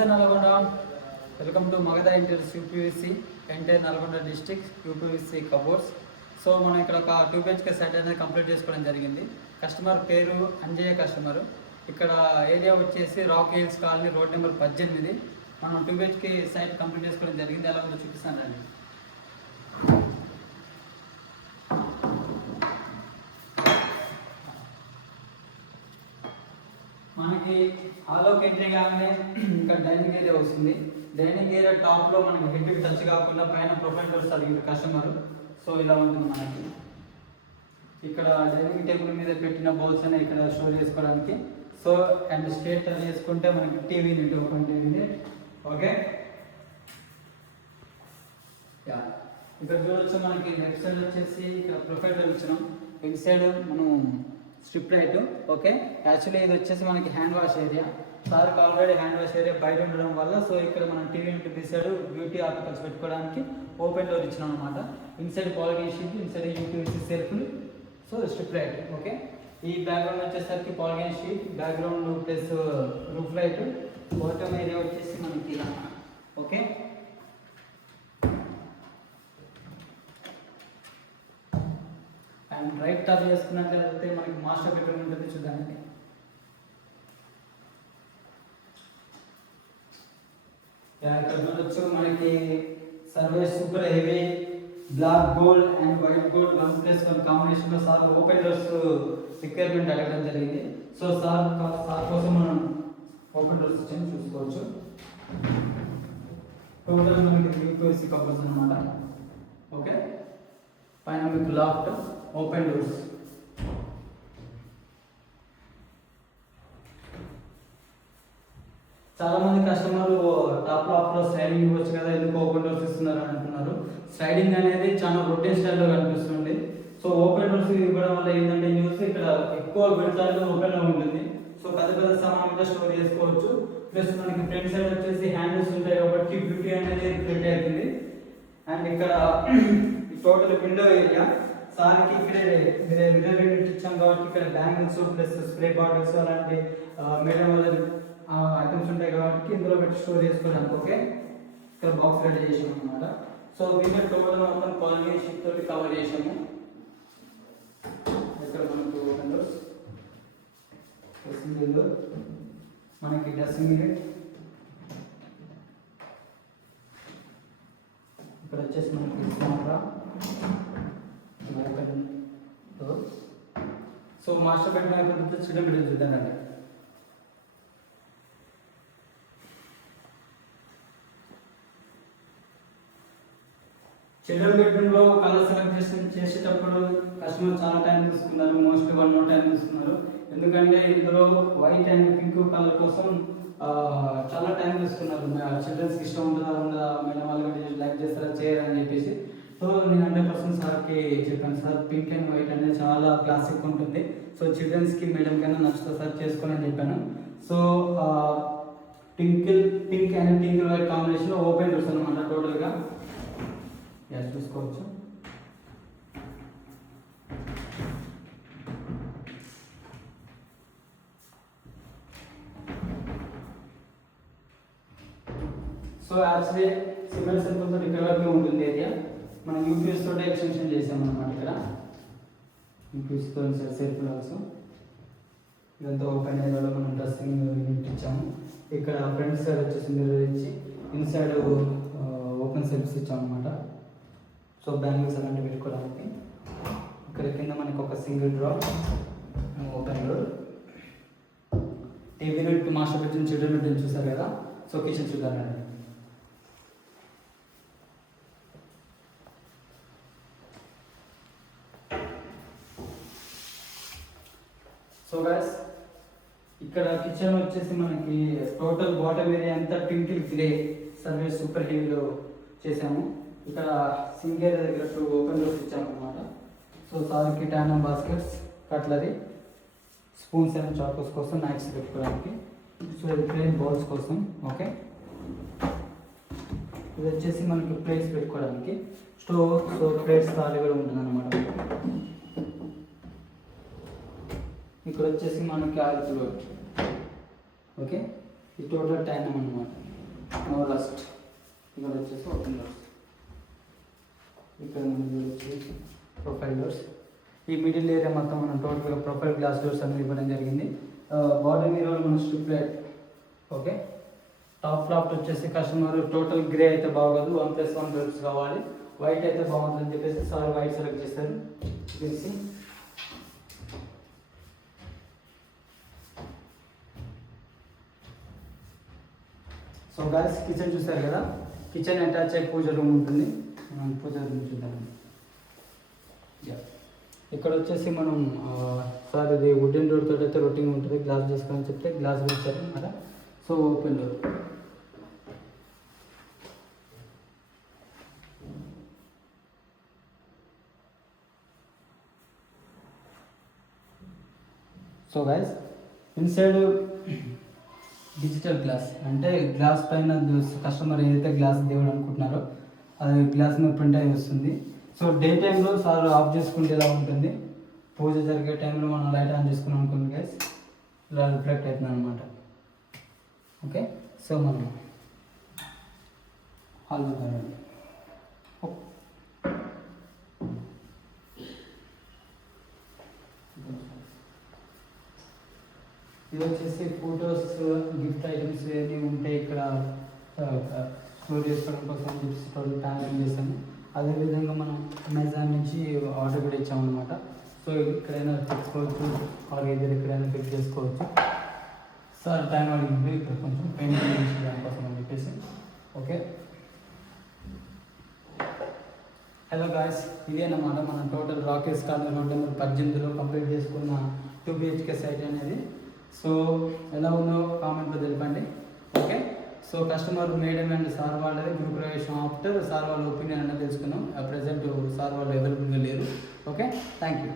నమస్తే Nalgonda, welcome to Magadha interiors UPVC entire Nalgonda district UPVC cupboards. So మనం ఇక్కడ ఒక 2 BHK సైట్ అనేది కంప్లీట్ చేసుకోవడం జరిగింది. కస్టమర్ పేరు అంజయ్య కస్టమరు. ఇక్కడ ఏరియా వచ్చేసి rock hills colony, road number 18. మనం 2 BHK సైట్ కంప్లీట్ చేసుకోవడం జరిగింది. ఎలా ఉందో చూపిస్తాను రండి. మనకి హాల్లోకి ఎంట్రీ కాగానే ఇక్కడ డైనింగ్ ఏరియా వస్తుంది. డైనింగ్ ఏరియా టాప్లో మనకి హెడ్కి టచ్ కాకుండా పైన ప్రొఫైల్ డోర్స్ అడిగింది కస్టమర్. సో ఇలా ఉంటుంది మనకి. ఇక్కడ డైనింగ్ టేబుల్ మీద పెట్టిన బౌల్స్ అనేవి ఇక్కడ స్టోర్ చేసుకోవడానికి. సో అండ్ స్ట్రేట్ టర్న్ చేసుకుంటే మనకి TV unit, open TV unit. Okay, ఇక్కడ చూడొచ్చు. మనకి లెఫ్ట్ సైడ్ వచ్చేసి ఇక్కడ ప్రొఫైల్ డోర్ ఇచ్చినాం. ఇటు సైడ్ మనం స్ట్రిప్ లైట్. ఓకే, యాక్చువల్లీ ఇది వచ్చేసి మనకి హ్యాండ్ వాష్ ఏరియా. సార్కి ఆల్రెడీ హ్యాండ్ వాష్ ఏరియా బయట ఉండడం వల్ల సో ఇక్కడ మనం టీవీ యూనిట్ తీసాడు, బ్యూటీ ఆర్టికల్స్ పెట్టుకోవడానికి ఓపెన్ డోర్ ఇచ్చినాం అనమాట. ఇన్సైడ్ పాలిగేషన్ షీట్, ఇన్సైడ్ యూపీవీసీ సెల్ఫ్లు, సో స్ట్రిప్ లైట్. ఓకే, ఈ బ్యాక్గ్రౌండ్ వచ్చేసరికి పాలిగేషన్ sheet, background plus roof light. Bottom area వచ్చేసి మనకి ఇలా. ఓకే, అండ్ రైట్ టాప్ చేసుకున్నట్లయితే మనకి మాస్టర్ బెడ్రూమ్ ఉంటుంది. చూద్దామండి. ఇక్కడ చూడొచ్చు మనకి service super heavy black gold and white gold 1+1 combination లో సార్ ఓపెన్ డోర్స్ రిక్వైర్మెంట్ అడగడం జరిగింది. సో సార్ కోసం మనం ఓపెన్ డోర్స్ ఇచ్చాము, చూసుకోవచ్చు. టోటల్ మనకి యూపీవీసీ కబోర్డ్స్ అన్నమాట. ఓకే, పైన మీకు లాఫ్ట్, ఓపెన్ డోర్స్. చాలా మంది కస్టమర్లు టాప్ లో స్లైడింగ్ ఇవ్వచ్చు కదా, ఎందుకు ఓపెన్ డోర్స్ ఇస్తున్నారు అంటున్నారు. స్లైడింగ్ అనేది చాలా రొటీన్ స్టైల్లో కనిపిస్తుంది. సో ఓపెన్ డోర్స్ ఇవ్వడం వల్ల ఏంటంటే న్యూస్ ఇక్కడ ఎక్కువ బెడ్స్ ఓపెన్ లో ఉంటుంది. సో పెద్ద పెద్ద సామాన్ మీద స్టోర్ చేసుకోవచ్చు. ప్లస్ మనకి ఫ్రంట్ సైడ్ వచ్చేసి హ్యాండిల్స్ ఉంటాయి కాబట్టి బ్యూటీ అనేది ప్రింట్ అవుతుంది. అండ్ ఇక్కడ టోటల్ విండో ఏరియా సార్కి ఇక్కడే మిర్రర్ యూనిట్ ఇచ్చాం కాబట్టి ఇక్కడ బ్యాంగిల్స్ ప్లస్ స్ప్రే బాటిల్స్ అలాంటి మేడం వల్ల ఐటమ్స్ ఉంటాయి కాబట్టి ఇందులో పెట్టి స్టోర్ చేసుకోవడానికి. ఓకే, ఇక్కడ బాక్స్ రెడీ చేసాము అనమాట. సో దీంట్లో టోటల్ మొత్తం పాలిగేషన్ షీట్ తోటి కవర్ చేసాము. ఇక్కడ మనకు ఓపెన్ డోర్స్, డ్రెస్సింగ్ డోర్, మనకి డ్రెస్సింగ్ యూనిట్. ఇక్కడ వచ్చేసి మనకి open door. So master bedroom అయిపోతుంది. చిల్డ్రన్ బెడ్రూమ్ చూద్దామండి. చిల్డ్రన్ బెడ్రూమ్ లో కలర్ సెలెక్ట్ చేసేటప్పుడు కస్టమర్ చాలా టైం తీసుకున్నారు, మోస్ట్లీ 1 hour టైం తీసుకున్నారు. ఎందుకంటే ఇందులో వైట్ అండ్ పింక్ కలర్ కోసం చాలా టైం తీసుకున్నారు. చిల్డ్రన్స్కి ఇష్టం ఉంటుందా ఉండదా, మేడం వాళ్ళు లైక్ చేస్తారా చేయరని చెప్పేసి. సో నేను 100% సార్కి చెప్పాను, సార్ పింక్ అండ్ వైట్ అనేది చాలా క్లాసిక్ ఉంటుంది. సో చిల్డ్రన్స్కి మేడం కన్నా నచ్చుతుంది సార్ చేసుకోని అని చెప్పాను. So pink and pink white కాంబినేషన్లో ఓపెన్ డోర్స్ అనమాట టోటల్గా. చూసుకోవచ్చు. సో యాక్చువల్లీ సిమెంట్ సెల్ఫ్తో ఇక్కడ వరకు ఉంటుంది ఏరియా. మనం యూపీఎస్ తోటే ఎక్స్టెన్షన్ చేసాము అనమాట. ఇక్కడ యూపీఎస్తో సెల్ఫ్ ఆల్సో ఇదంతా ఓపెన్ ఏరియాలో మనం డ్రెస్సింగ్ యూనిట్ ఇచ్చాము. ఇక్కడ ఫ్రంట్ సైడ్ వచ్చేసి మిర్రర్ ఇచ్చి ఇన్సైడ్ ఓపెన్ సెల్ఫ్స్ ఇచ్చాము అనమాట. సో బ్యాంగిల్స్ అలాంటివి పెట్టుకోవడానికి. ఇక్కడ కింద మనకి ఒక single drop, open door. TV unit, master bedroom, children bedroom చూసారు కదా. సో కిచెన్ చూద్దామండి. సో గైస్ ఇక్కడ కిచెన్ వచ్చేసి మనకి టోటల్ బాటమ్ ఏరియా అంతా పింక్ గ్రే సర్వీస్ సూపర్ హెవీలో చేసాము. ఇక్కడ సింక్ ఏరియా దగ్గర 2 ఓపెన్ డోర్స్ ఇచ్చాము అనమాట. సో సార్కి టానం బాస్కెట్స్, కట్లరీ, స్పూన్స్ అండ్ చాకోస్ కోసం, నైఫ్స్ పెట్టుకోవడానికి. సో ఇది ప్లేన్ బౌల్స్ కోసం. ఓకే, ఇది వచ్చేసి మనకి ప్లేట్స్ పెట్టుకోవడానికి స్టోవ్. సో ప్లేట్స్ ఖాళీ కూడా ఉంటుంది అనమాట. ఇక్కడ వచ్చేసి మనకి ఆయిల్ ఫ్లోర్. ఓకే, ఈ టోటల్ ట్యానం అనమాట. No rust. ఇక్కడ వచ్చేసి ఓపెన్ డోర్స్. ఇక్కడ మనకి వచ్చేసి ప్రొఫైల్ డోర్స్. ఈ మిడిల్ ఏరియా మొత్తం మనం టోటల్గా ప్రొఫైల్ గ్లాస్ డోర్స్ అనేది ఇవ్వడం జరిగింది. బాడీ మిర్రర్ మన strip light. Okay. Top flap వచ్చేసి కస్టమర్ టోటల్ గ్రే అయితే బాగోదు, 1+1 గ్రిప్స్ కావాలి, వైట్ అయితే బాగుంటుందని చెప్పేసి సార్ వైట్ సెలెక్ట్ చేస్తారు. తెలిసి సో గాయస్ కిచెన్ చూసారు కదా, కిచెన్ అటాచ్ అయ్యి పూజ రూమ్ ఉంటుంది. మనం పూజ రూమ్ చూద్దాం. ఇక్కడ వచ్చేసి మనం సార్ ఇది వుడెన్ డోర్ తోటి అయితే రొటీన్ ఉంటుంది, గ్లాస్ చేసుకొని చెప్తే గ్లాస్ వేస్తారు అనమాట. So open door. So guys inside digital glass, అంటే గ్లాస్ పైన కస్టమర్ ఏదైతే గ్లాస్ దేవుడు అనుకుంటున్నారో అది గ్లాస్ మీద ప్రింట్ అయి వస్తుంది. సో డే టైంలో సార్ ఆఫ్ చేసుకుంటే ఇలా ఉంటుంది, పూజ జరిగే టైంలో మనం లైట్ ఆన్ చేసుకున్నాం అనుకోండి గైస్ ఇలా రిఫ్లెక్ట్ అవుతుంది అనమాట. ఓకే. సో మనం హాల్లో కాదండి. ఇది వచ్చేసి ఫొటోస్, గిఫ్ట్ ఐటమ్స్ ఏమి ఉంటే ఇక్కడ స్టోర్ చేసుకోవడం కోసం గిఫ్ట్స్ ప్యాకింగ్ చేస్తాము. అదేవిధంగా మనం అమెజాన్ నుంచి ఆర్డర్ కూడా ఇచ్చామన్నమాట. సో ఎక్కడైనా తెచ్చుకోవచ్చు, ఆర్గైజర్ ఎక్కడైనా ఫిక్స్ చేసుకోవచ్చు. సార్ టైం అడిగింది ఇక్కడ కొంచెం పెయింటింగ్ దానికోసం అని చెప్పేసి. ఓకే. హలో గాయస్, ఇదే అన్నమాట మన total Rakesh colony road number 18లో కంప్లీట్ చేసుకున్న 2 BHK సైట్ అనేది. సో ఎలా ఉందో కామెంట్లో తెలపండి. Okay. So customer madam and sir వాళ్ళది గృహప్రవేశం ఆఫ్టర్ సార్ వాళ్ళ ఒపీనియన్ అనేది తెలుసుకున్నాం. ప్రజెంట్ సార్ వాళ్ళు అవైలబుల్గా లేరు. ఓకే. Thank you.